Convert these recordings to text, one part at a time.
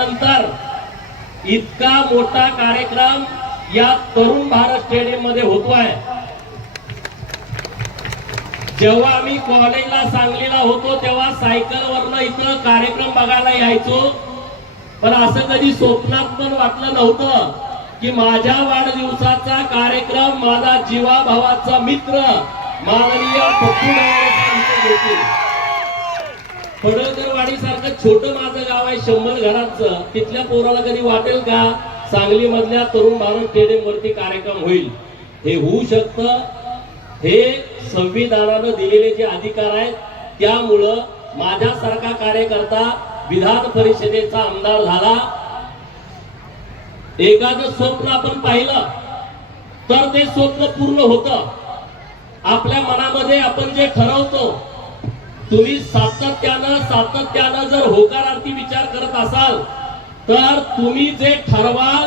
नंतर इतका मोठा कार्यक्रम या तरुण भारत स्टेडियममध्ये होतोय. जेव्हा आम्ही कॉलेजला सांगलीला होतो तेव्हा सायकल वरनं इथं कार्यक्रम बघायला यायचो. पण असं कधी स्वप्नात पण वाटलं नव्हतं की माझ्या वाढदिवसाचा कार्यक्रम माझा जीवाभावाचा मित्र माननीय पप्पू डायरेक्टर पडळकरवाडी सारखं छोटं माझं गाव आहे शंभर घरांचं. तिथल्या पोराला कधी वाटेल का? सांगली मधल्या तरुण भारत स्टेडियम वरती कार्यक्रम होईल. हे होऊ शकतं. हे संविधानानं दिलेले जे अधिकार आहेत त्यामुळं माझ्यासारखा कार्यकर्ता विधान परिषदेचा आमदार झाला. एखादं स्वप्न आपण पाहिलं तर ते स्वप्न पूर्ण होतं. आपल्या मनामध्ये आपण जे ठरवतो तुम्ही सातत्यानं सातत्यानं जर होकारार्थी विचार करत असाल तर तुम्ही जे ठरवाल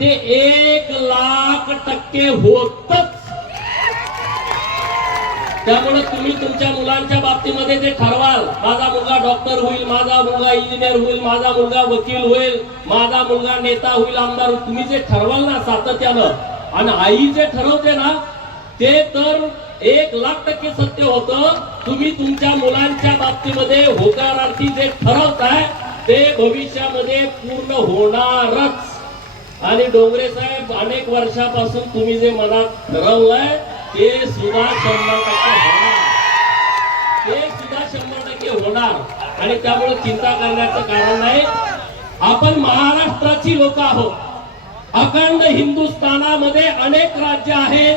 ते एक लाख टक्के होतच. त्यामुळे तुम्ही तुमच्या मुलांच्या बाबतीमध्ये जे ठरवाल माझा मुलगा डॉक्टर होईल माझा मुलगा इंजिनियर होईल माझा मुलगा वकील होईल माझा मुलगा नेता होईल आमदार होईल तुम्ही जे ठरवाल ना सातत्यानं आणि आई जे ठरवते ना ते तर एक लाख टक्के सत्य होतं. तुम्ही तुमच्या मुलांच्या बाबतीमध्ये होकारार्थी जे ठरवताय ते भविष्यामध्ये पूर्ण होणारच. आणि डोंगरे साहेब अनेक वर्षापासून तुम्ही जे मनात ठरवलंय ते सुद्धा शंभर टक्के होणार. ते सुद्धा शंभर टक्के होणार. आणि त्यामुळे चिंता करण्याचं कारण नाही. आपण महाराष्ट्राची लोक आहोत. अखंड हिंदुस्थानामध्ये अनेक राज्य आहेत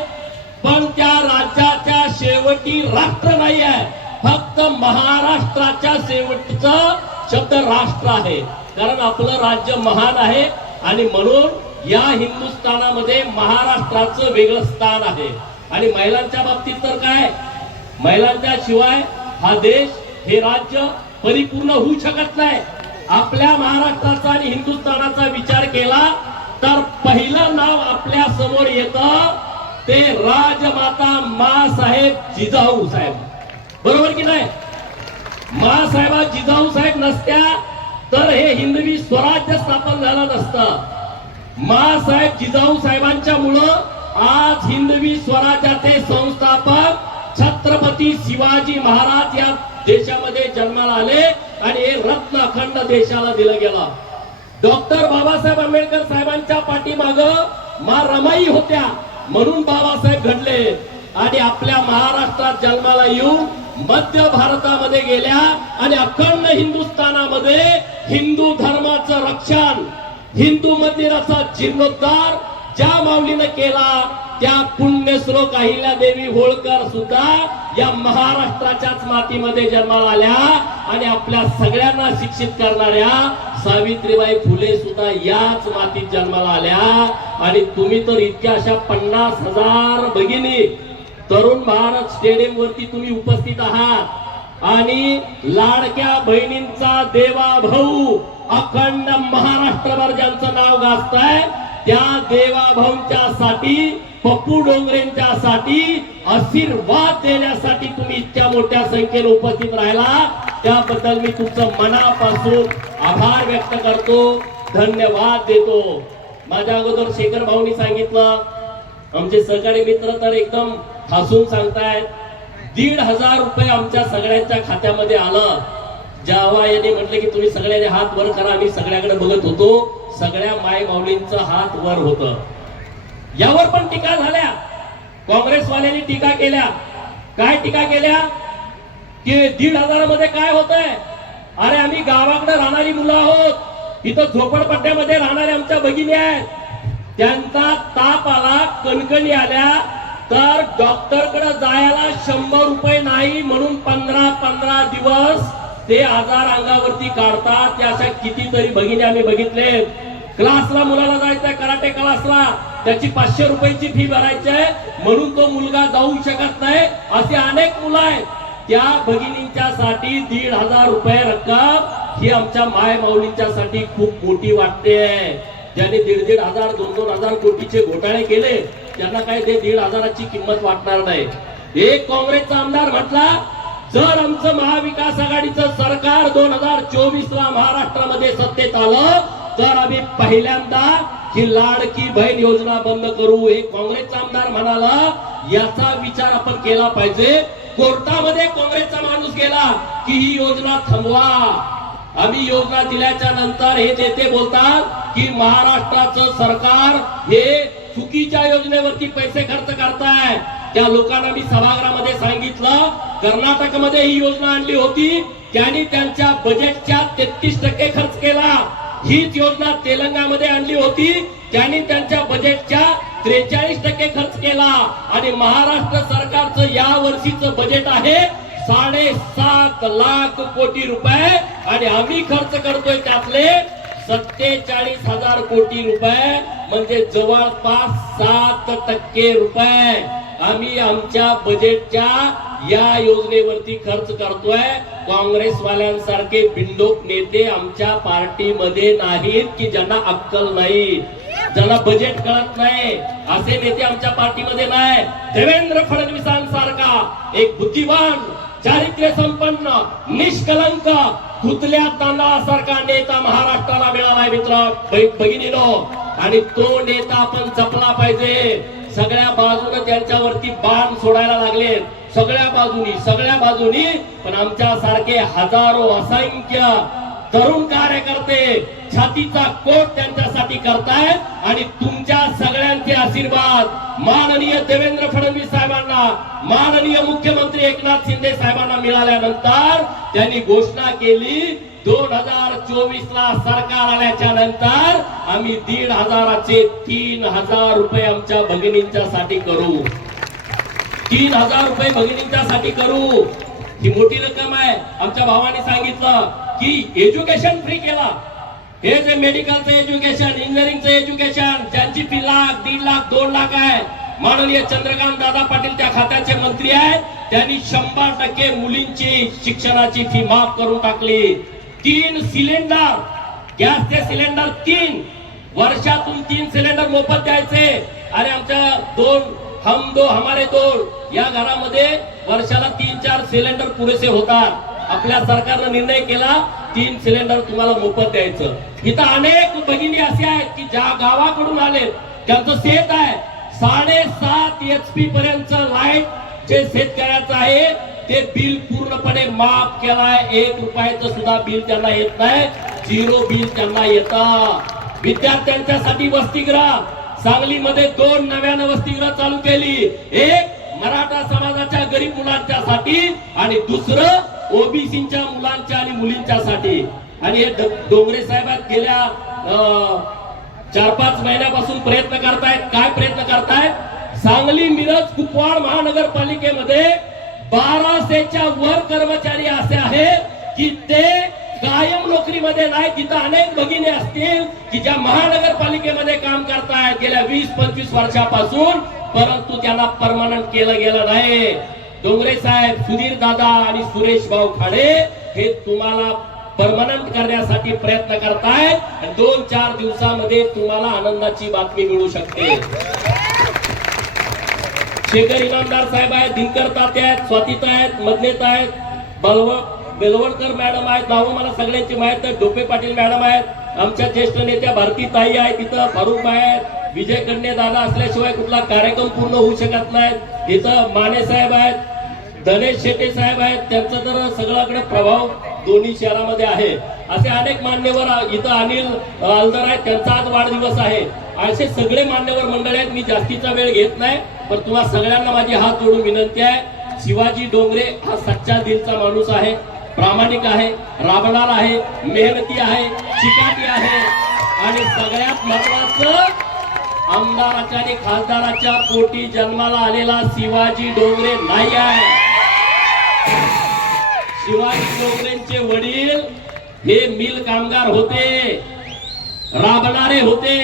पण त्या राज्याच्या शेवटी राष्ट्र नाही आहे फक्त महाराष्ट्राच्या शेवटचा शब्द राष्ट्र आहे. कारण आपलं राज्य महान आहे आणि म्हणून या हिंदुस्थानामध्ये महाराष्ट्राचं वेगळं स्थान आहे. आणि महिलांच्या बाबतीत तर काय? महिलांच्या शिवाय हा देश हे राज्य परिपूर्ण होऊ शकत नाही. आपल्या महाराष्ट्राचा आणि हिंदुस्थानाचा विचार केला तर पहिलं नाव आपल्यासमोर येतं ते राजमाता मासाहेब जिजाऊ साहेब. बरोबर की नाही? मासाहेबा जिजाऊ साहेब नसत्या तर हे हिंदवी स्वराज्य स्थापन झालं नसतं. मासाहेब जिजाऊ साहेबांच्या मुळं आज हिंदवी स्वराज्याचे संस्थापक छत्रपती शिवाजी महाराज या देशामध्ये जन्माला आले आणि हे रत्न अखंड देशाला दिलं गेलं. डॉक्टर बाबासाहेब आंबेडकर साहेबांच्या पाठीमाग मा रमाई होत्या. म्हणून बाबासाहेब घडले आणि आपल्या महाराष्ट्रात जन्माला येऊन मध्य भारतामध्ये गेल्या आणि अखंड हिंदुस्थानामध्ये हिंदू धर्माचं रक्षण हिंदू मंदिराचा जीर्णोद्धार ज्या माऊलीनं केला त्या पुण्यश्लोक अहिल्या देवी होळकर सुद्धा या महाराष्ट्राच्याच मातीमध्ये जन्माला आल्या आणि आपल्या सगळ्यांना शिक्षित करणाऱ्या सावित्रीबाई फुले सुद्धा याच मातीत जन्माला आल्या. आणि तुम्ही तर इतक्या अशा पन्नास हजार भगिनी तरुण भारत स्टेडियम वरती तुम्ही उपस्थित आहात. आणि लाडक्या बहिणींचा देवा भाऊ अखंड महाराष्ट्रभर ज्यांचं नाव गाजताय त्या देवा भाऊंच्या साठी पप्पू डोंगरेंच्या साठी आशीर्वाद देण्यासाठी तुम्ही इतक्या मोठ्या संख्येने उपस्थित राहिला. त्याबद्दल मी तुमचं मनापासून आभार व्यक्त करतो. धन्यवाद देतो. माझ्या अगोदर शेखर भाऊनी सांगितलं आमचे सहकारी मित्र तर एकदम हसून सांगतायत. दीड हजार रुपये आमच्या सगळ्यांच्या खात्यामध्ये आलं. जेव्हा यांनी म्हटलं की तुम्ही सगळ्यांनी हात वर करा आम्ही सगळ्याकडे बघत होतो. सगळ्या माय माऊलींचा हात वर होत. यावर पण टीका झाल्या. काँग्रेसवाल्यांनी टीका केल्या. काय टीका केल्या? की दीड हजारामध्ये काय होत आहे अरे आम्ही गावाकडे राहणारी मुलं आहोत. इथं झोपडपट्ट्यामध्ये राहणारे आमच्या भगिनी आहेत. त्यांचा ताप आला कणकणी आल्या तर डॉक्टरकडे जायला शंभर रुपये नाही म्हणून पंधरा पंधरा दिवस ते आजार अंगावरती काढतात. त्या अशा कितीतरी भगिनी आम्ही बघितले क्लासला मुलाला जायचंय कराटे क्लासला. त्याची पाचशे रुपयाची फी भरायची आहे. म्हणून तो मुलगा जाऊ शकत नाही. असे अनेक मुलं आहेत. त्या भगिनींच्या साठी दीड हजार रुपये रक्कम ही आमच्या माय माऊलींच्या साठी खूप मोठी वाटते. ज्याने दीड दीड हजार दोन दोन हजार कोटीचे घोटाळे केले त्यांना काय ते दीड हजाराची किंमत वाटणार नाही. एक काँग्रेसचा आमदार म्हटला जर आमचं महाविकास आघाडीचं सरकार दोन हजार चोवीस ला महाराष्ट्रामध्ये सत्तेत आलं तर आम्ही पहिल्यांदा ही लाडकी बहीण योजना बंद करू. हे काँग्रेसचा आमदार म्हणाला याचा विचार आपण केला पाहिजे. कोर्टामध्ये काँग्रेसचा माणूस गेला की ही योजना थांबवा. आम्ही योजना दिल्याच्या नंतर हे नेते बोलतात की महाराष्ट्राचं सरकार हे चुकीच्या योजनेवरती पैसे खर्च करताय. त्या लोकांना मी सभागृहामध्ये सांगितलं कर्नाटकमध्ये ही योजना आणली होती. त्यांनी त्यांच्या बजेटच्या तेहतीस टक्के खर्च केला. हीच योजना तेलंगणामध्ये आणली होती. त्यांनी त्यांच्या बजेटच्या त्रेचाळीस टक्के खर्च केला. आणि महाराष्ट्र सरकारचं या वर्षीचं बजेट आहे साडेसात लाख कोटी रुपये. आणि आम्ही खर्च करतोय त्यातले सत्तेचाळीस हजार कोटी रुपये. म्हणजे जवळपास सात टक्के रुपये. आम्ही आमच्या बजेटच्या या योजनेवरती खर्च करतोय. काँग्रेसवाल्यांसारखे बिंडोक नेते आमच्या पार्टीमध्ये नाहीत की ज्यांना अक्कल नाही. ज्यांना बजेट कळत नाही. असे नेते आमच्या पार्टीमध्ये नाही. देवेंद्र फडणवीसांसारखा एक बुद्धिवान चारित्र्य संपन्न निष्कलंक कुतल्या तांदळासारखा नेता महाराष्ट्राला मिळालाय मित्र भगिनीनो आणि तो नेता आपण जपला पाहिजे. सगळ्या बाजूने त्यांच्यावरती बाण सोडायला लागले. सगळ्या बाजूनी सगळ्या बाजूनी. पण आमच्या सारखे हजारो असंख्य तरुण कार्यकर्ते छातीचा कोट त्यांच्यासाठी करतायत आणि तुमच्या सगळ्यांचे आशीर्वाद माननीय देवेंद्र फडणवीस साहेबांना माननीय मुख्यमंत्री एकनाथ शिंदे साहेबांना मिळाल्यानंतर त्यांनी घोषणा केली दोन हजार चोवीस ला सरकार आल्याच्यानंतर आम्ही दीड हजाराचे तीन हजार रुपये आमच्या भगिनींच्या साठी करू. तीन हजार रुपये भगिनींच्या साठी करू. ही मोठी रक्कम आहे. आमच्या भावाने सांगितलं की एज्युकेशन फ्री केला. हे जे मेडिकलचं एज्युकेशन इंजिनिअरिंगचं एज्युकेशन ज्यांची फी लाख दीड लाख दोन लाख आहे माननीय चंद्रकांत दादा पाटील त्या खात्याचे मंत्री आहेत त्यांनी शंभर टक्के मुलींची शिक्षणाची फी माफ करून टाकली. तीन सिलेंडर गॅसचे सिलेंडर तीन. वर्षातून तीन सिलेंडर मोफत द्यायचे. आणि आमच्या दोन हम दो हमारे दोन. या घरामध्ये वर्षाला तीन चार सिलेंडर पुरेसे होतात. आपल्या सरकारनं निर्णय केला तीन सिलेंडर तुम्हाला मोफत द्यायचं. इथं अनेक भगिनी असे आहेत की ज्या गावाकडून आले त्यांचं शेत आहे. साडेसात एच पी पर्यंत लाइट जे शेतकऱ्याचं आहे ते बिल पूर्णपणे माफ केलाय. एक रुपयाचं सुद्धा बिल त्यांना येत नाही. झिरो बिल त्यांना येतं विद्यार्थ्यांच्यासाठी वसतिगृह. सांगलीमध्ये दोन नव्यानं वसतिगृह चालू केली. एक मराठा समाजाच्या गरीब मुलांच्यासाठी आणि दुसरं ओबीसीच्या मुलांच्या आणि मुलींच्या साठी आणि हे डोंगरे साहेबात गेल्या चार पाच महिन्यापासून प्रयत्न करतायत काय प्रयत्न करतायत सांगली मिरज कुपवाड महानगरपालिकेमध्ये बाराशेच्या वर कर्मचारी असे आहेत की ते कायम नोकरीमध्ये नाही. तिथं अनेक भगिनी असतील की ज्या महानगरपालिकेमध्ये काम करतायत. गेल्या वीस पंचवीस वर्षापासून परंतु त्यांना परमनंट केलं गेलं नाही. डोंगरे साहेब सुधीर दादा आणि सुरेश भाऊ खाडे हे तुम्हाला परमनंट करण्यासाठी प्रयत्न करतायत दोन चार दिवसामध्ये तुम्हाला आनंदाची बातमी मिळू शकते. शेखर इनामदार साहेब आहेत दिनकर ताते आहेत स्वातीत आहेत मदनेत आहेत बलव बेलवडकर मॅडम आहेत. नावं मला सगळ्यांची माहीत आहे. डोपे पाटील मॅडम आहेत. आमच्या ज्येष्ठ नेत्या भारती ताई आहेत तिथं फारुख आहेत. विजय कन्या दादा असल्याशिवाय कुठला कार्यक्रम पूर्ण होऊ शकत नाही इथं माने साहेब आहेत. धनेश शेटे साहेब आहेत त्यांचा तर सगळ्याकडे प्रभाव दोन्ही शहरामध्ये आहे. असे अनेक मान्यवर इथं अनिल आलदार आहेत त्यांचा आज वाढदिवस आहे. असे सगळे मान्यवर मंडळ आहेत मी जास्तीचा वेळ घेत नाही पण तुम्हा सगळ्यांना माझी हात जोडून विनंती आहे. शिवाजी डोंगरे हा सच्चा दिलचा माणूस आहे प्रामाणिक आहे राबणार आहे मेहनती आहे चिकाटी आहे. आणि सगळ्यात महत्वाचं आमदाराच्या आणि खासदाराच्या पोटी जन्माला आलेला शिवाजी डोंगरे नाही आहे. शिवाजी डोंगरेंचे वडील हे मिल कामगार होते राबणारे होते.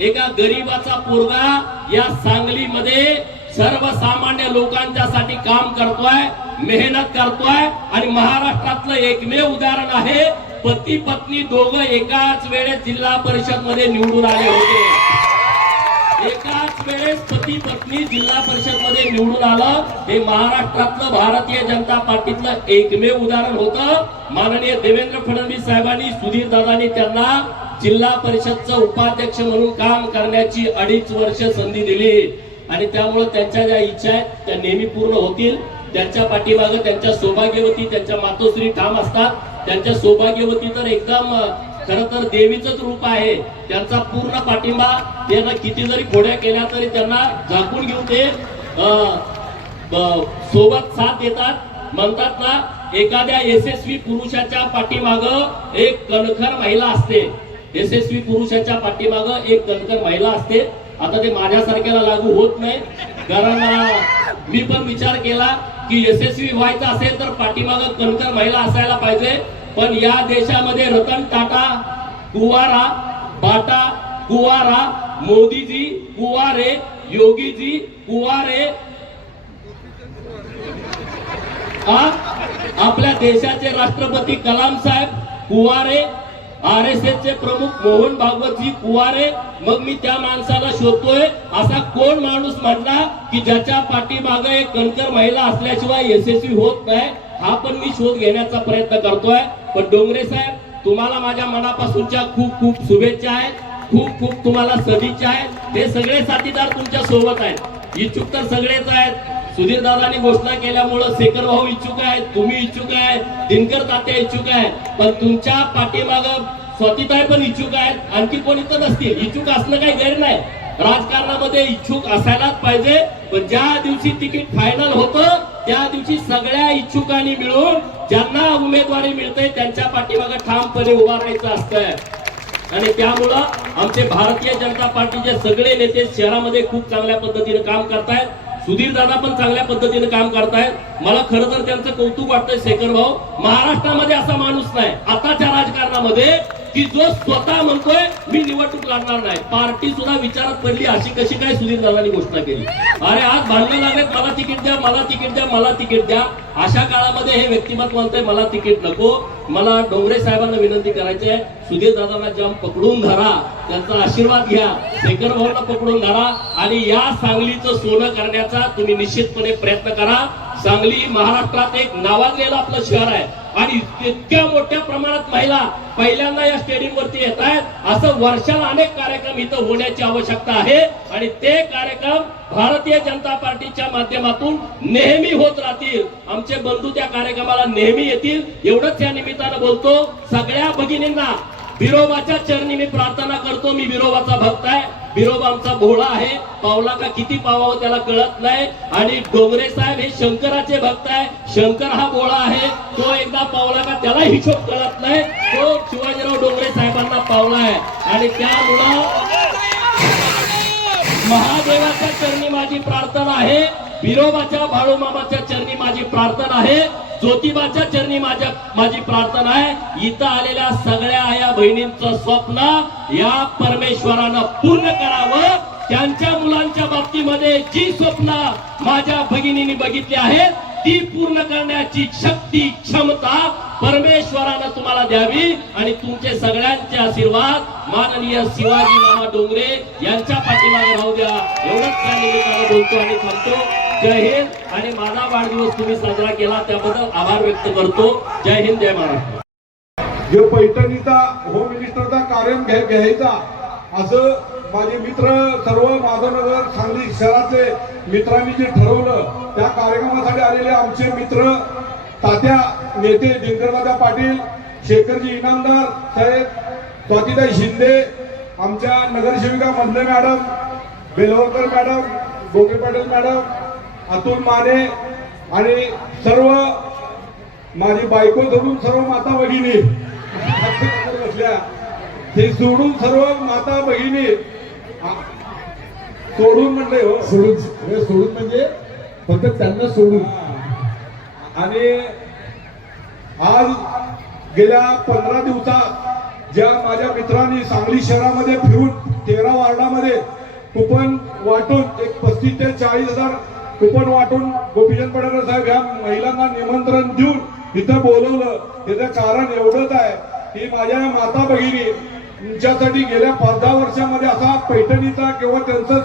एका गरीबाचा पोरगा या सांगलीमध्ये सर्वसामान्य लोकांच्यासाठी काम करतोय मेहनत करतोय आणि महाराष्ट्रातलं एकमेव उदाहरण आहे पती पत्नी दोघं एकाच वेळेस जिल्हा परिषदमध्ये निवडून आले होते. एका वेळेस पती पत्नी जिल्हा परिषदमध्ये निवडून आलं. हे महाराष्ट्रातलं भारतीय जनता पार्टीतलं एकमेव उदाहरण होतं. माननीय देवेंद्र फडणवीस साहेबांनी सुधीर दादानी त्यांना जिल्हा परिषदचं उपाध्यक्ष म्हणून काम करण्याची अडीच वर्ष संधी दिली. आणि त्यामुळे त्यांच्या ज्या इच्छा आहेत त्या नेहमी पूर्ण होतील. त्यांच्या पाठीमागं त्यांच्या सौभाग्यवती त्यांच्या मातोश्री ठाम असतात. त्यांच्या सौभाग्यवती तर एकदम खरं तर देवीचंच रूप आहे. त्यांचा पूर्ण पाठिंबा त्यांना किती जरी खोड्या केल्या तरी त्यांना झाकून घेऊन ते अं, सोबत साथ देतात. म्हणतात ना एखाद्या यशस्वी पुरुषाच्या पाठीमाग एक कणखर महिला असते. यशस्वी पुरुषाच्या पाठीमाग एक कणखर महिला असते. आता ते माझ्यासारख्याला लागू होत नाही. कारण मी पण विचार केला की यशस्वी व्हायचं असेल तर पाठीमाग कणखर महिला असायला पाहिजे. पण या देशामध्ये रतन टाटा कुवारा बाटा कुवारा मोदीजी कुवारे योगीजी कुवारे. आपल्या देशाचे राष्ट्रपती कलाम साहेब कुवारे. आर एस एस चे प्रमुख मोहन भागवतजी कुवारे. मग मी त्या माणसाला शोधतोय असा कोण माणूस म्हणला की ज्याच्या पाठीमागे एक कणकर महिला असल्याशिवाय यशस्वी होत नाही? हा पण मी शोध घेण्याचा प्रयत्न करतोय. पण डोंगरे साहेब तुम्हाला माझ्या मनापासूनच्या खूप खूप शुभेच्छा आहेत. खूप खूप तुम्हाला सदिच्छा आहेत. हे सगळे साथीदार तुमच्यासोबत आहेत. इच्छुक तर सगळेच आहेत. सुधीर दादानी घोषणा केल्यामुळं शेखर भाऊ इच्छुक आहेत तुम्ही इच्छुक आहे दिनकर तात्या इच्छुक आहे पण तुमच्या पाठीमाग स्वातीताई पण इच्छुक आहेत. आणखी कोणी तर नसतील. इच्छुक असणं काही गैर नाही. राजकारणामध्ये इच्छुक असायलाच पाहिजे. पण ज्या दिवशी तिकीट फायनल होतं त्या दिवशी सगळ्या इच्छुकांनी मिळून ज्यांना उमेदवारी मिळते त्यांच्या पाठीमागे ठामपणे उभा राहायचं असतंय. आणि त्यामुळं आमचे भारतीय जनता पार्टीचे सगळे नेते शहरामध्ये खूप चांगल्या पद्धतीने काम करतायत. सुधीर दादा पण चांगल्या पद्धतीने काम करतायत. मला खरं तर त्यांचं कौतुक वाटतंय शेखर भाऊ. महाराष्ट्रामध्ये असा माणूस नाही. आताच्या राजकारणामध्ये की जो स्वतः म्हणतोय मी निवडणूक लढणार नाही. पार्टी सुद्धा विचारात पडली अशी कशी काय सुधीर दादांनी घोषणा केली? अरे आज भांडणं लागलेत मला तिकीट द्या मला तिकीट द्या मला तिकीट द्या. अशा काळामध्ये हे व्यक्तिमत्व म्हणतंय मला तिकीट नको. मला डोंगरे साहेबांना विनंती करायची आहे सुधीर दादांना जाम पकडून धरा. त्यांचा आशीर्वाद घ्या. शेखर भाऊला पकडून धरा. आणि या सांगलीचं सोनं करण्याचा तुम्ही निश्चितपणे प्रयत्न करा. सांगली महाराष्ट्रात एक नावाजलेलं आपलं शहर आहे. आणि इतक्या मोठ्या प्रमाणात महिला पहिल्यांदा या स्टेडियम वरती येत आहेत. असं वर्षाला अनेक कार्यक्रम इथं होण्याची आवश्यकता आहे. आणि ते कार्यक्रम भारतीय जनता पार्टीच्या माध्यमातून नेहमी होत राहतील. आमचे बंधू त्या कार्यक्रमाला नेहमी येतील. एवढंच या निमित्तानं बोलतो. सगळ्या भगिनींना विरोबाच्या चरणी मी प्रार्थना करतो मी विरोबाचा भक्त आहे. बिरोबा आमचा भोळा आहे. पावला का किती पावावं त्याला कळत नाही. आणि डोंगरे साहेब हे शंकराचे भक्त आहे. शंकर हा भोळा आहे. तो एकदा पावला का त्याला हिशोब कळत नाही. तो शिवाजीराव डोंगरे साहेबांना पावला आहे. आणि त्यामुळं महादेवाच्या चरणी माझी प्रार्थना आहे. विरोबाच्या बाळूमामाच्या चरणी माझी प्रार्थना आहे. ज्योतिबाच्या चरणी माझ्या माझी प्रार्थना आहे इथं आलेल्या सगळ्या आया बहिणींचं स्वप्न या परमेश्वरानं पूर्ण करावं. त्यांच्या मुलांच्या बाबतीमध्ये जी स्वप्न माझ्या भगिनींनी बघितली आहेत ती पूर्ण करण्याची शक्ती क्षमता परमेश्वरानं तुम्हाला द्यावी. आणि तुमचे सगळ्यांचे आशीर्वाद माननीय शिवाजी मामा डोंगरे यांच्या पाठीमागे राहू द्या. एवढंच त्या निमित्तानं बोलतो आणि थांबतो. जय हिंद. आणि माझा वाढदिवस तुम्ही साजरा केला त्याबद्दल आभार व्यक्त करतो. जय हिंद जय महाराष्ट्र. जो पैठणीचा होम मिनिस्टरचा कार्य घ्यायचा असं माझे मित्र सर्व माधवनगर सांगली शहराचे मित्रांनी जे ठरवलं त्या कार्यक्रमासाठी आलेले आमचे मित्र तात्या नेते दिनकरदादा पाटील शेखरजी इनामदार साहेब स्वातीताई शिंदे आमच्या नगरसेविका मधले madam Belvalkar madam Goge Patil madam Atul Mane आणि सर्व माझी बायको सोडून सर्व माता भगिनी बसल्या ते सोडून सर्व माता भगिनी आ- सोडून म्हणले हो. सोडून सोडून म्हणजे फक्त त्यांना सोडून. आणि आज गेल्या पंधरा दिवसात ज्या माझ्या मित्रांनी सांगली शहरामध्ये फिरून तेरा वार्डामध्ये कुपन वाटून एक पस्तीस ते चाळीस हजार कुपन वाटून गोपीचंद पडकर साहेब या महिलांना निमंत्रण देऊन इथं बोलवलं. त्याचं कारण एवढंच आहे की माझ्या माता भगिनी तुमच्यासाठी गेल्या पाच दहा वर्षामध्ये असा पैठणीचा किंवा त्यांचं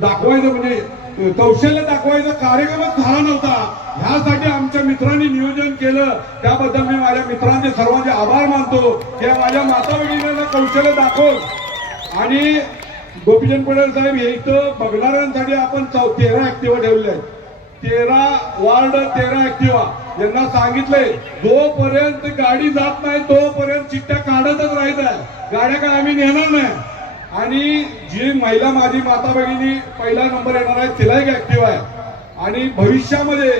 दाखवायचं म्हणजे कौशल्य दाखवायचा कार्यक्रमच झाला नव्हता. ह्यासाठी आमच्या मित्रांनी नियोजन केलं. त्याबद्दल मी माझ्या मित्रांचे सर्वांचे आभार मानतो. की माझ्या माता भगिनींना कौशल्य दाखव आणि गोपीचंद पटेल साहेब हे इथं बघणाऱ्यांसाठी आपण तेरा ऍक्टिव्हा ठेवले आहेत. तेरा वार्ड तेरा ऍक्टिव्हा यांना सांगितलंय जोपर्यंत गाडी जात नाही तोपर्यंत चिठ्ठ्या काढतच राहायचं आहे. गाड्या काय आम्ही नेणार नाही. आणि जी महिला माझी माता भगिनी पहिला नंबर येणार आहे तिला एक ऍक्टिव्ह आहे. आणि भविष्यामध्ये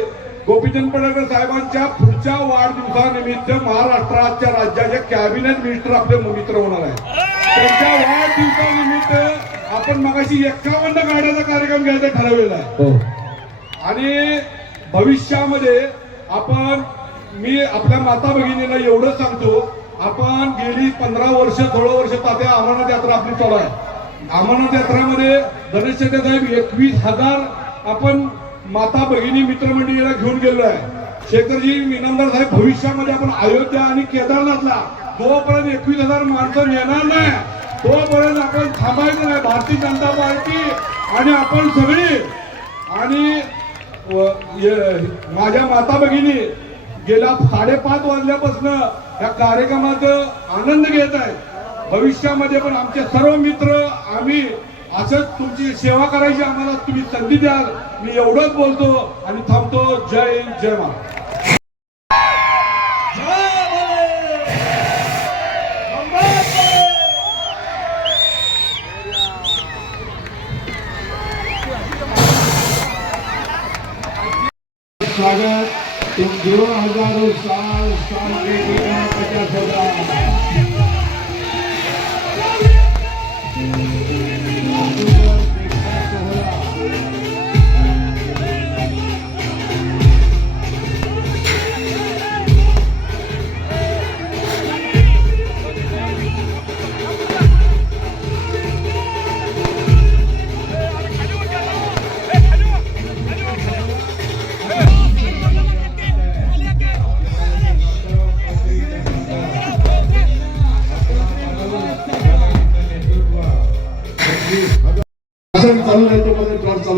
गोपीचंद पडळकर साहेबांच्या पुढच्या वाढदिवसानिमित्त महाराष्ट्राच्या राज्याचे कॅबिनेट मिनिस्टर आपले मित्र होणार आहे त्यांच्या वाढदिवसानिमित्त आपण मगाशी एक्कावन्न गाड्याचा कार्यक्रम घ्यायचा ठरवलेला आहे. हो. आणि भविष्यामध्ये आपण मी आपल्या माता भगिनीला एवढं सांगतो आपण गेली पंधरा वर्ष सोळा वर्ष तात्या अमरनाथ यात्रा आपली चालू आहे. अमरनाथ यात्रेमध्ये गणेश साहेब एकवीस हजार आपण माता भगिनी मित्रमंडळीला घेऊन गेलो आहे. शेखरजी इनामदार साहेब भविष्यामध्ये आपण अयोध्या आणि केदारनाथला जोपर्यंत एकवीस हजार माणसं येणार नाही तोपर्यंत आपण थांबायचं नाही. भारतीय जनता पार्टी आणि आपण सगळी आणि माझ्या माता भगिनी गेल्या साडेपाच वाजल्यापासून या कार्यक्रमाचा आनंद घेत आहेत. भविष्यामध्ये पण आमचे सर्व मित्र आम्ही असंच तुमची सेवा करायची आम्हाला तुम्ही संधी द्याल. मी एवढंच बोलतो आणि थांबतो. जय हिंद जय महाराज स्वागत. तुम जो हजारों साल साल के बिना पचास हजार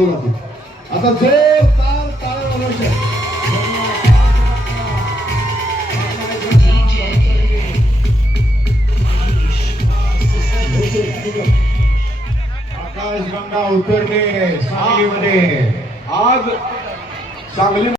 चालू राहते आता जोर ताल ताळ वाजवायच्या. आकाशगंगा उतरणे सांगलीमध्ये आज सांगली